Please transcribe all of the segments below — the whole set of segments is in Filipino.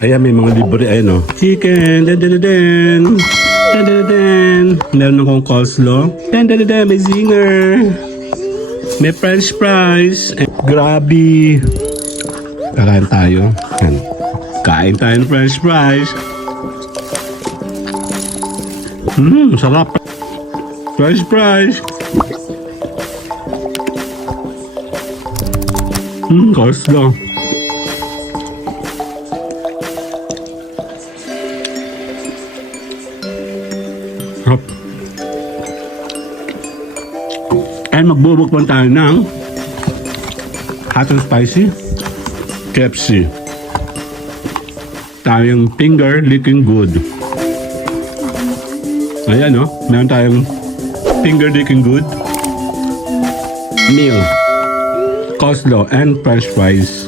Ayan, may mga libre, ayan o. Chicken, den den den den. Den den den. Meron akong coleslaw. Den den den den, may zinger. May french fries. Grabe. Kakain tayo. Ayan. Kain tayo ng french fries. Sarap. French fries. Coleslaw. Sarap. And magbubukpan tayo ng hot and spicy KFC. Tayong finger licking good. Ayan o, meron tayong finger licking good meal, coleslaw and french fries.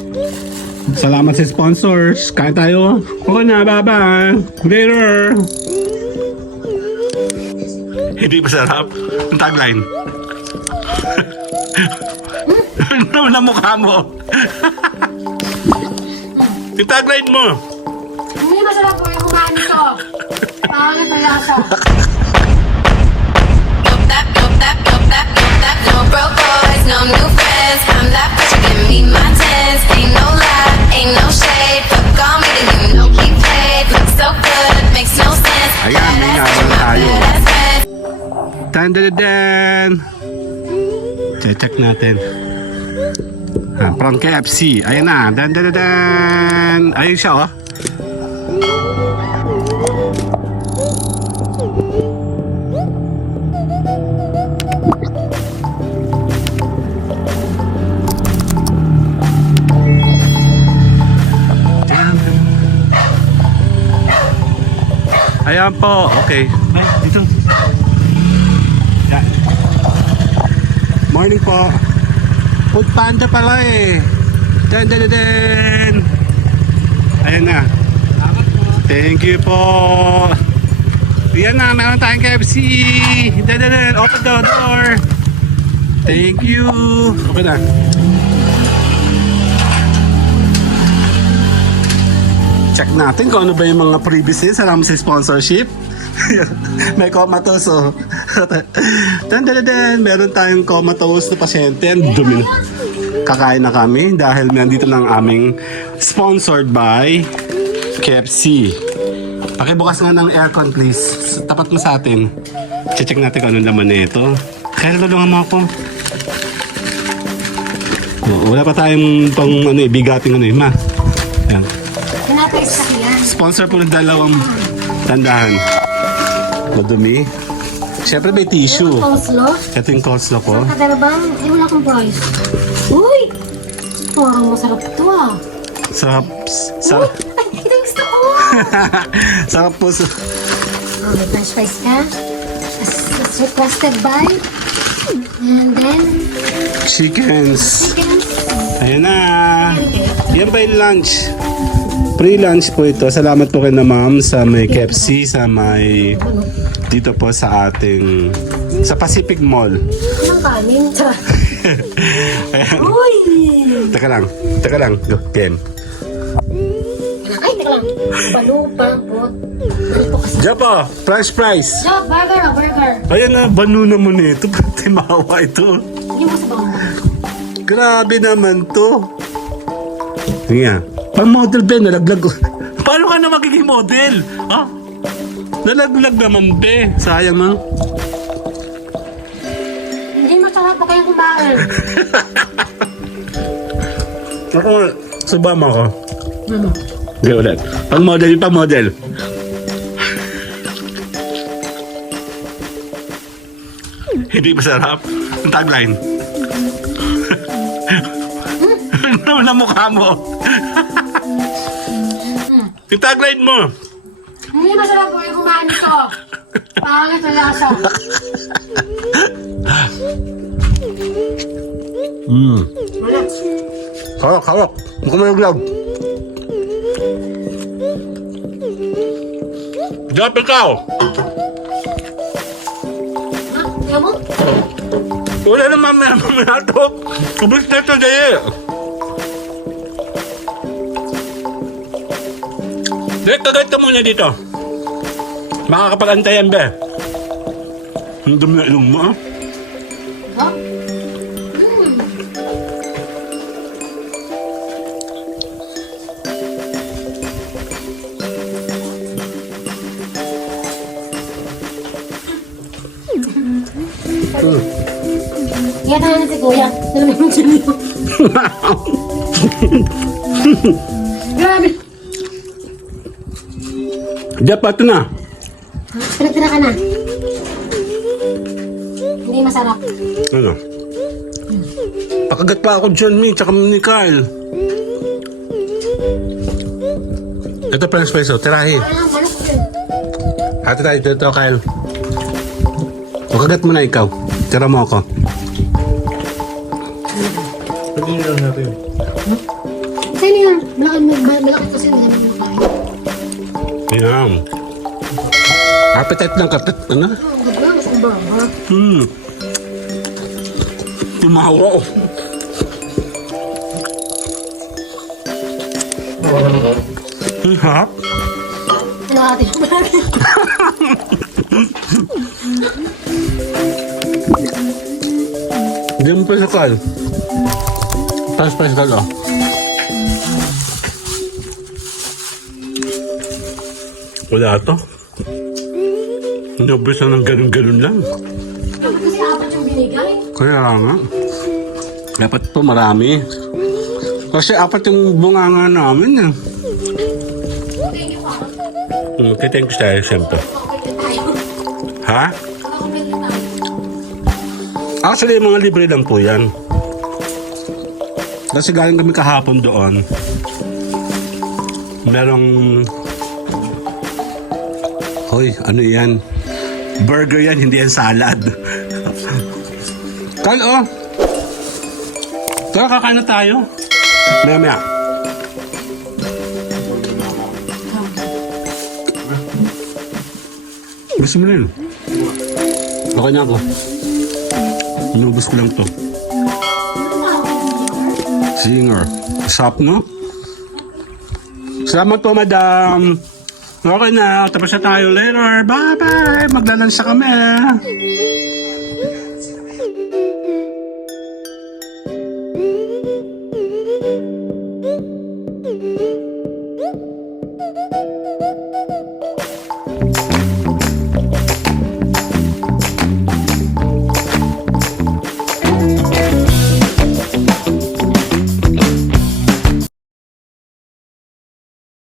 Salamat sa sponsors. Kain tayo. Okay na, bye-bye. Later. Hindi ba sarap? Ang tagline. Ano na mukha mo? Yung tagline mo. Hindi masarap po yung kumain nito. Pangit ang lasa. No broke boys, no new friends. I'm that bitch, you give me my tens. Ain't no lie, ain't no shade. Fuck on me, then you know we played. Look so good, makes no sense. Ayan, may nga naman tayo. That's bad. Tan-dan-dan! Check natin. From KFC. Ayan na. Dan-dan-dan! Ayun siya, oh. Ayan po. Okay. Ay, dito. Yan. Morning po. Food Panda pala eh. Dan dan dan dan. Ayan na. Thank you po. Ayan na, meron tayong KFC. Dan dan dan. Open the door. Thank you. Okay na. Check natin kung ano ba yung mga previous din. Salamat sa sponsorship. May comatose, oh. Dan, dan, dan, dan. Meron tayong comatose na pasyente. Ang dumi na. Kakain na kami dahil nandito ng aming sponsored by KFC. Pakibukas nga ng aircon, please. Tapat mo sa atin. Check natin kung anong laman na ito. Kaya tulungan mo ako. Wala pa tayong pang bigating ma. Ayan. Pinapay sa yan. Sponsor po ng dalawang tandahan. Madumi. Siyempre may tissue. Coleslaw. Ito yung coleslaw ko. Kadala bang? Eh, wala akong price. Uy! Parang masarap ito ah. Sarap. Uy! Ay, ito yung gusto ko. Sarap po. Oh, may french fries ka. As requested by. And then, Chickens. chicken. Ayan na. Yan ba yung lunch? Pre-lunch po ito. Salamat po kay na ma'am sa may KFC, sa may dito po sa ating sa Pacific Mall. Anong kanin? Tara. Ayan. Uy! Teka lang. Go, game. Ay, teka lang. Balupa po. Ito kasi. Japa, french fries. Job, burger. Ayan na, banu naman ito. Timawa ito. Hindi mo sa bang. Grabe naman to. Nga. Pang model be, nalaglag ko. Paano ka na magiging model? Ha? Nalaglag naman be. Sayang man. Hindi masarap pa kayong kumain. Ako, subama ko. Ano? Hindi ulit. Pang model. Hindi masarap. Ang tagline. Ano na mukha mo? Yung tagline mo. Hindi masarap po yung kumain nito. Pangit ang lasa. Kawak. Mukhang may glove. Jump ikaw. Ha? Kaya mo? Wala na mamaya to. Kubis na ito, Jay. Dek, kagad ka muna dito. Makakapag-antayan, be. Ang dumi na ilong mo, ah. Oh. Kaya tayo na si Kuya. Alam mo yung dyan yun. Grabe. Jeff, pato na. Pinagtira ka na. Hindi masarap. Ano? Pakagat pa ako dyan, Mi, tsaka ni Carl. Ito, French fries, oh. Tirahin. Ah, manok yun. Hati tayo dito, Kyle. Pakagat mo na ikaw. Tira mo ako. Sa'yo yun. Malaki kasi hindi naman makain. Yan. Appetite lang kapit. Ano? Ang ganda. Mas ang baba. Tumawa ko. Harap. Ano ate? Hindi mo pa sa Carl. Pas-pas ka lang. Wala to. Nabis na ng ganun-ganun lang. Kasi apat yung binigay. Kaya nga. Dapat po marami. Kasi apat yung bunganga namin. Eh. Thank you, Papa. Okay, thank you tayo, siyempre. Makakapit tayo. Ha? Makakapit tayo. Actually, mga libre lang po yan. Kasi galing kami kahapon doon. Merong... Hoy, ano yan? Burger yan, hindi yan salad. Carl, oh! Tara, kakain na tayo. Maya-maya. Gusto mo na yun? Okay na ako. Inubos ko lang to. Singer. Sap, no? Salamat po, madam. Okay na. Tapos na tayo later. Bye-bye. Maglalunch na kami.